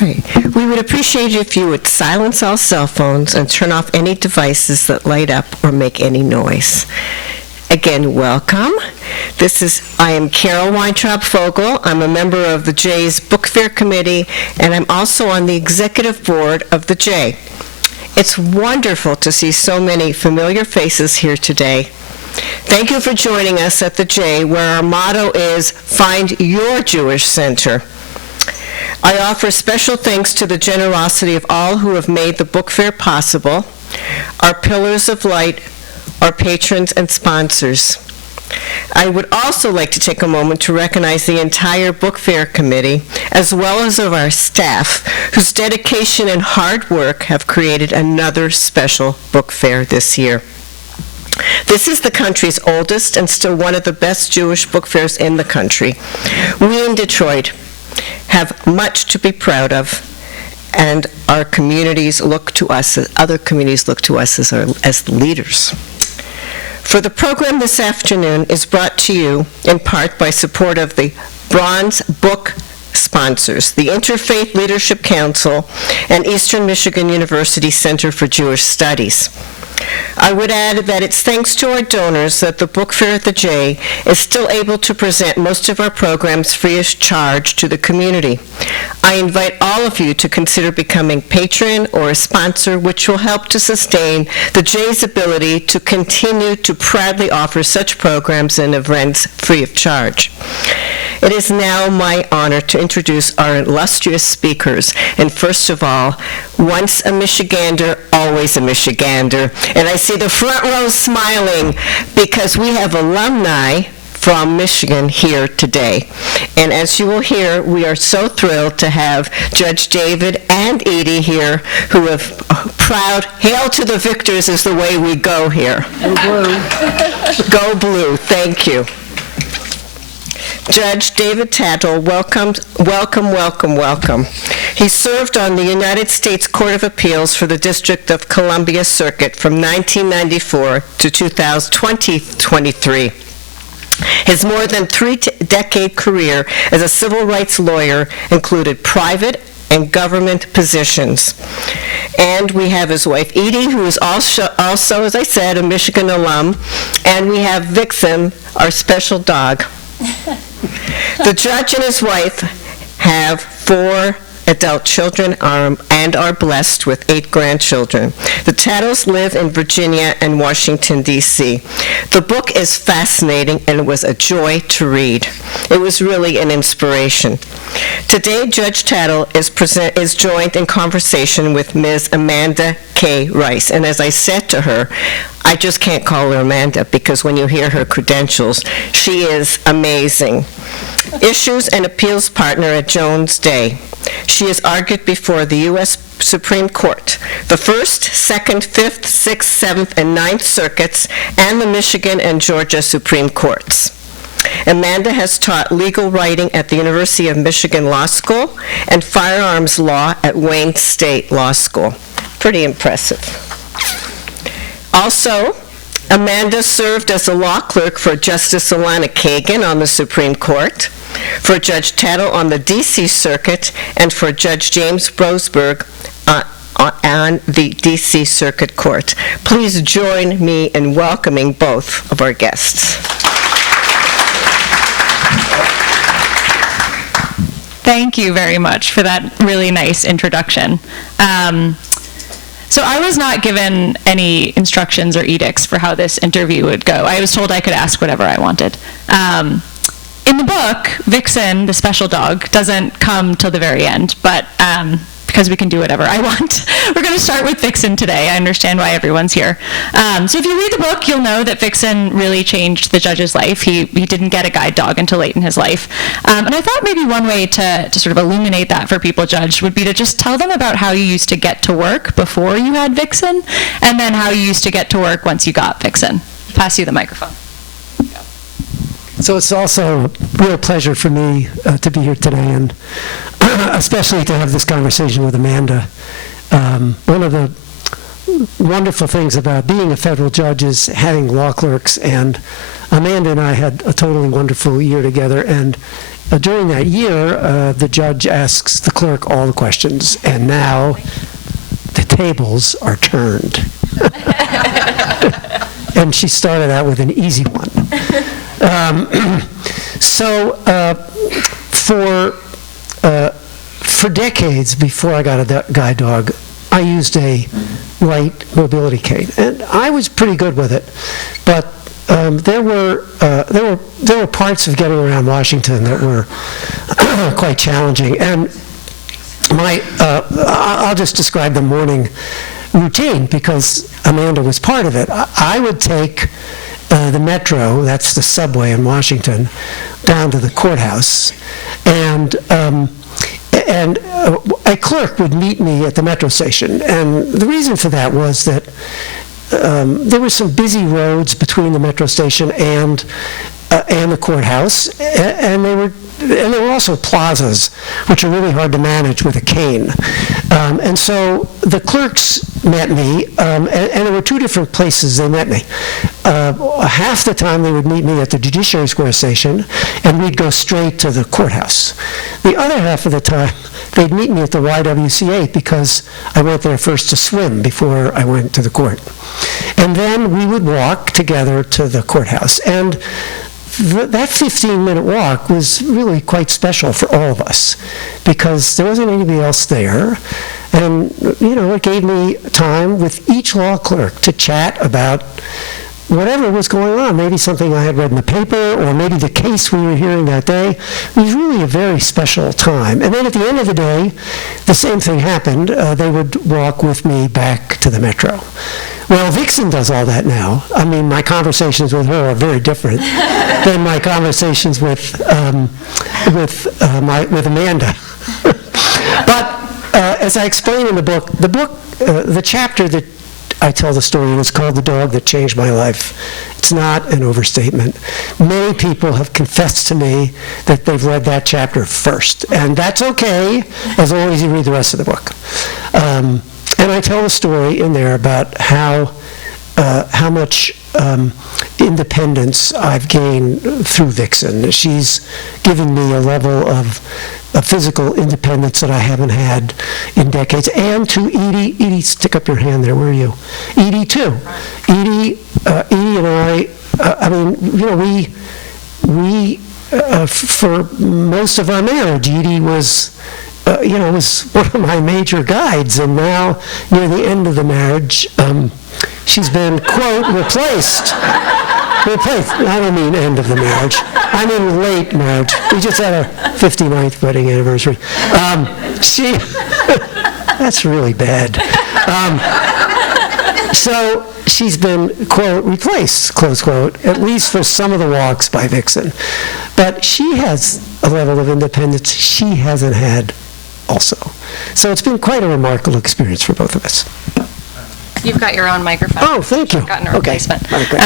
Right. We would appreciate it if you would silence all cell phones and turn off any devices that light up or make any noise. Again, welcome. I am Carol Weintraub-Fogel. I'm a member of the Jay's Book Fair Committee, and I'm also on the executive board of the Jay. It's wonderful to see so many familiar faces here today. Thank you for joining us at the Jay, where our motto is, Find Your Jewish Center. I offer special thanks to the generosity of all who have made the book fair possible, our pillars of light, our patrons and sponsors. I would also like to take a moment to recognize the entire book fair committee, as well as of our staff, whose dedication and hard work have created another special book fair this year. This is the country's oldest and still one of the best Jewish book fairs in the country. We in Detroit have much to be proud of, and our communities look to us, other communities look to us as leaders. For the program this afternoon is brought to you in part by support of the Bronze Book sponsors, the Interfaith Leadership Council and Eastern Michigan University Center for Jewish Studies. I would add that it's thanks to our donors that the Book Fair at the Jay is still able to present most of our programs free of charge to the community. I invite all of you to consider becoming patron or a sponsor, which will help to sustain the Jay's ability to continue to proudly offer such programs and events free of charge. It is now my honor to introduce our illustrious speakers. And first of all, once a Michigander, always a Michigander. And I see the front row smiling because we have alumni from Michigan here today. And as you will hear, we are so thrilled to have Judge David and Edie here, who have proud, hail to the victors is the way we go here. Go blue. Go blue, thank you. Judge David Tatel, welcome. He served on the United States Court of Appeals for the District of Columbia Circuit from 1994 to 2023. His more than three-decade career as a civil rights lawyer included private and government positions. And we have his wife, Edie, who is also, as I said, a Michigan alum. And we have Vixen, our special dog. The judge and his wife have 4 adult children and are blessed with 8 grandchildren. The Tatels live in Virginia and Washington, D.C. The book is fascinating and it was a joy to read. It was really an inspiration. Today, Judge Tatel is joined in conversation with Ms. Amanda K. Rice. And as I said to her, I just can't call her Amanda because when you hear her credentials, she is amazing. Issues and appeals partner at Jones Day. She has argued before the U.S. Supreme Court, the 1st, 2nd, 5th, 6th, 7th, and 9th Circuits, and the Michigan and Georgia Supreme Courts. Amanda has taught legal writing at the University of Michigan Law School and firearms law at Wayne State Law School. Pretty impressive. Also, Amanda served as a law clerk for Justice Alana Kagan on the Supreme Court, for Judge Tatel on the D.C. Circuit, and for Judge James Brosberg on the D.C. Circuit Court. Please join me in welcoming both of our guests. Thank you very much for that really nice introduction. So I was not given any instructions or edicts for how this interview would go. I was told I could ask whatever I wanted. In the book, Vixen, the special dog, doesn't come till the very end, but because we can do whatever I want. We're going to start with Vixen today. I understand why everyone's here. So if you read the book, you'll know that Vixen really changed the judge's life. He didn't get a guide dog until late in his life. And I thought maybe one way to sort of illuminate that for people, Judge, would be to just tell them about how you used to get to work before you had Vixen, and then how you used to get to work once you got Vixen. Pass you the microphone. So it's also a real pleasure for me to be here today, and especially to have this conversation with Amanda. One of the wonderful things about being a federal judge is having law clerks, and Amanda and I had a totally wonderful year together, and during that year, the judge asks the clerk all the questions, and now the tables are turned. And she started out with an easy one. For decades before I got a guide dog, I used a light mobility cane, and I was pretty good with it. But there were parts of getting around Washington that were quite challenging. And I'll just describe the morning routine because Amanda was part of it. I would take the metro, that's the subway in Washington, down to the courthouse, and a clerk would meet me at the metro station. And the reason for that was that there were some busy roads between the metro station and the courthouse, and there were also plazas, which are really hard to manage with a cane. And so the clerks met me, and there were two different places they met me. Half the time they would meet me at the Judiciary Square station, and we'd go straight to the courthouse. The other half of the time, they'd meet me at the YWCA because I went there first to swim before I went to the court. And then we would walk together to the courthouse. And that 15-minute walk was really quite special for all of us because there wasn't anybody else there. And, it gave me time with each law clerk to chat about whatever was going on, maybe something I had read in the paper or maybe the case we were hearing that day. It was really a very special time. And then at the end of the day, the same thing happened. They would walk with me back to the metro. Well, Vixen does all that now. I mean, my conversations with her are very different than my conversations with Amanda. But as I explain in the book, the chapter that I tell the story in is called "The Dog That Changed My Life." It's not an overstatement. Many people have confessed to me that they've read that chapter first, and that's okay as long as you read the rest of the book. And I tell a story in there about how much independence I've gained through Vixen. She's given me a level of physical independence that I haven't had in decades. And to Edie, stick up your hand there. Where are you? Edie too. Edie and I for most of our marriage, Edie was one of my major guides, and now near the end of the marriage, she's been, quote, replaced. I don't mean end of the marriage. I mean late marriage. We just had our 59th wedding anniversary. That's really bad. So she's been, quote, replaced, close quote, at least for some of the walks by Vixen. But she has a level of independence she hasn't had also. So it's been quite a remarkable experience for both of us. You've got your own microphone. Oh, thank you. You've gotten a replacement. Okay.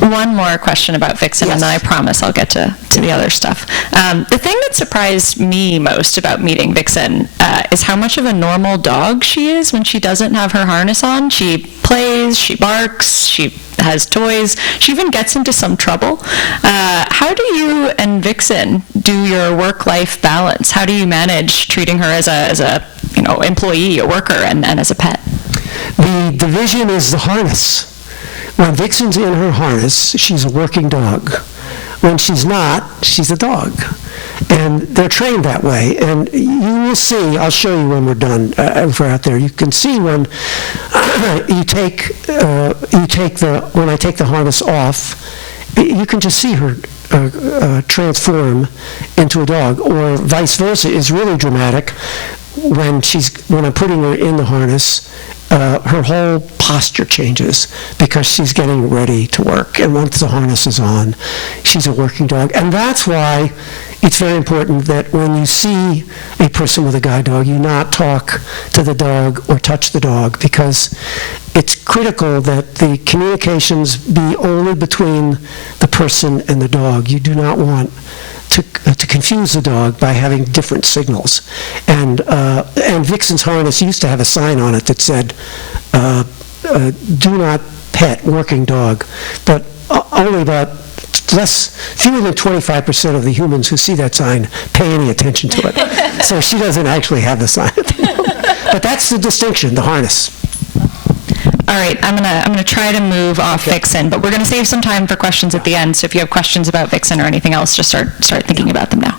One more question about Vixen, Yes. and then I promise I'll get to the other stuff. The thing that surprised me most about meeting Vixen is how much of a normal dog she is when she doesn't have her harness on. She plays, she barks, she has toys, she even gets into some trouble. How do you and Vixen do your work-life balance? How do you manage treating her as a employee, a worker, and as a pet? The division is the harness. When Vixen's in her harness, she's a working dog. When she's not, she's a dog. And they're trained that way. And you will see, I'll show you when we're done, if we're out there, you can see when when I take the harness off, you can just see her transform into a dog, or vice versa is really dramatic. When I'm putting her in the harness, her whole posture changes because she's getting ready to work. And once the harness is on, she's a working dog. And that's why it's very important that when you see a person with a guide dog, you not talk to the dog or touch the dog, because it's critical that the communications be only between the person and the dog. You do not want to confuse the dog by having different signals. And Vixen's harness used to have a sign on it that said, do not pet working dog. But only about fewer than 25% of the humans who see that sign pay any attention to it. So she doesn't actually have the sign. But that's the distinction, the harness. All right, I'm gonna try to move off Vixen, but we're gonna save some time for questions at the end. So if you have questions about Vixen or anything else, just start thinking about them now.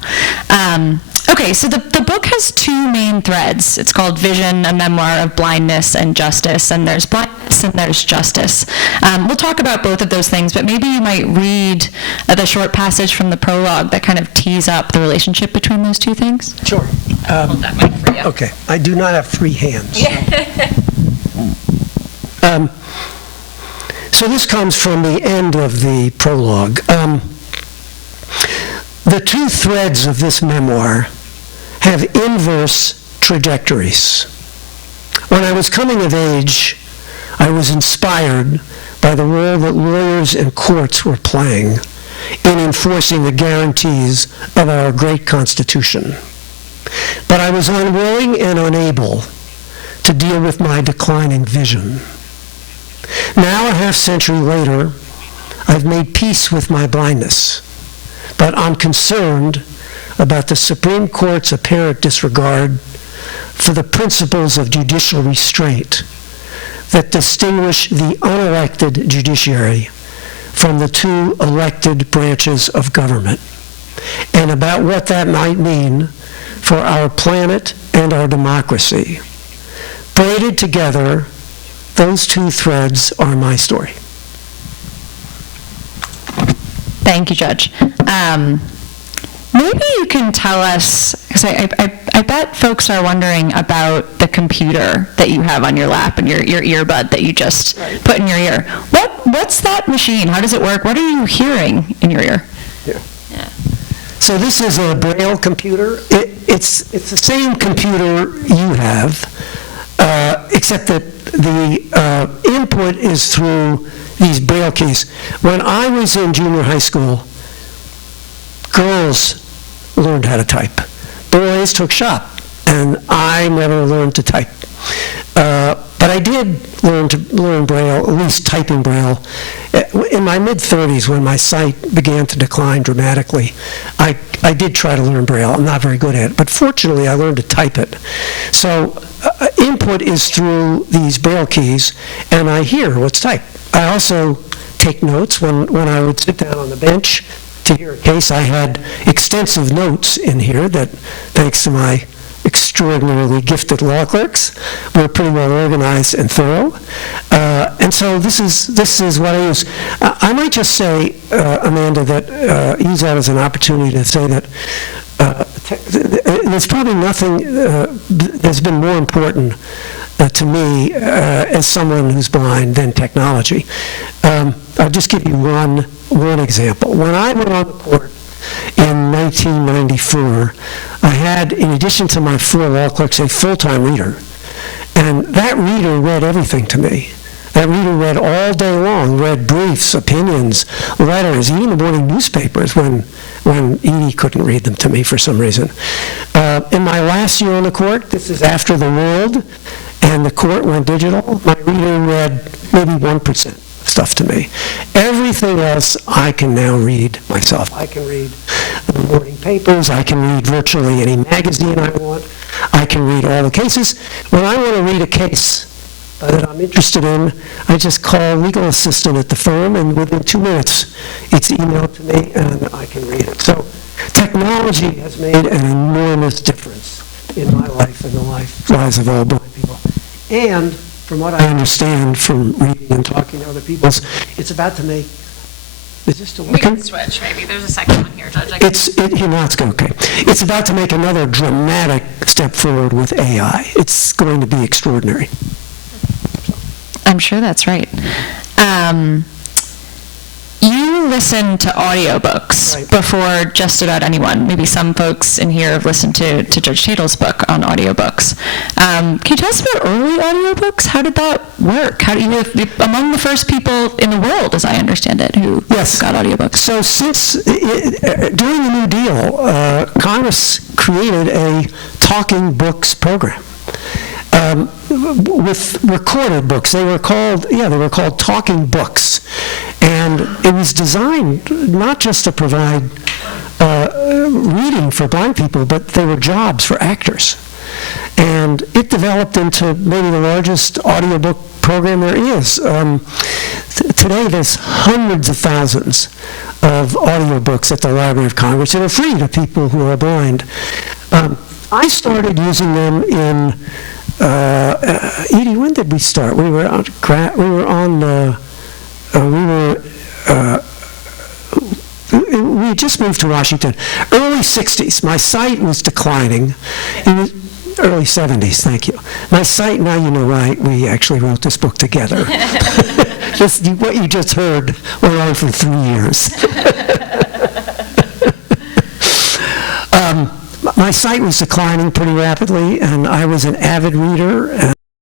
Okay, so the book has two main threads. It's called Vision, a memoir of blindness and justice, and there's blindness and there's justice. We'll talk about both of those things, but maybe you might read the short passage from the prologue that kind of tees up the relationship between those two things. Sure. Hold that mic for you. Okay, I do not have free hands. So this comes from the end of the prologue. The two threads of this memoir have inverse trajectories. When I was coming of age, I was inspired by the role that lawyers and courts were playing in enforcing the guarantees of our great Constitution. But I was unwilling and unable to deal with my declining vision. Now, a half-century later, I've made peace with my blindness, but I'm concerned about the Supreme Court's apparent disregard for the principles of judicial restraint that distinguish the unelected judiciary from the two elected branches of government, and about what that might mean for our planet and our democracy. Braided together, those two threads are my story. Thank you, Judge. Maybe you can tell us, because I bet folks are wondering about the computer that you have on your lap and your earbud that you just put in your ear. What's that machine? How does it work? What are you hearing in your ear? Yeah. So this is a Braille computer. It's the same computer you have, except that the input is through these Braille keys. When I was in junior high school, girls learned how to type. Boys took shop, and I never learned to type. But I did learn Braille, at least typing Braille. In my mid-30s, when my sight began to decline dramatically, I did try to learn Braille. I'm not very good at it, but fortunately I learned to type it. So input is through these Braille keys, and I hear what's typed. I also take notes when I would sit down on the bench to hear a case. I had extensive notes in here that, thanks to my extraordinarily gifted law clerks, were pretty well organized and thorough. And so this is what I use. I might just say, Amanda, that use that as an opportunity to say that there's probably nothing that's been more important to me as someone who's blind than technology. I'll just give you one example. When I went on the court in 1994, I had, in addition to my 4 law clerks, a full-time reader. And that reader read everything to me. That reader read all day long, read briefs, opinions, letters, even the morning newspapers when Edie couldn't read them to me for some reason. In my last year on the court, this is after the world, and the court went digital, my reader read maybe 1% of stuff to me. Everything else I can now read myself. I can read the morning papers, I can read virtually any magazine I want, I can read all the cases. When I want to read a case that I'm interested in, I just call a legal assistant at the firm, and within 2 minutes, it's emailed to me, and I can read it. So technology has made an enormous difference in my life and the lives of all blind people. And from what I understand from reading and talking to other people, it's about to make... Is this still working? We can switch, maybe. There's a second one here, Judge. Okay. It's about to make another dramatic step forward with AI. It's going to be extraordinary. I'm sure that's right. You listen to audiobooks before just about anyone. Maybe some folks in here have listened to Judge Tatel's book on audiobooks. Can you tell us about early audiobooks? How did that work? You were among the first people in the world, as I understand it, who got audiobooks. So since during the New Deal, Congress created a talking books program. With recorded books. They were called talking books. And it was designed not just to provide reading for blind people, but they were jobs for actors. And it developed into maybe the largest audiobook program there is. Today, there's hundreds of thousands of audiobooks at the Library of Congress that are free to people who are blind. I started using them in, Edie, when did we start? We just moved to Washington. Early 60s, my sight was declining. It was early 70s, thank you. My sight, now you know why we actually wrote this book together. What you just heard went on for 3 years. My sight was declining pretty rapidly, and I was an avid reader.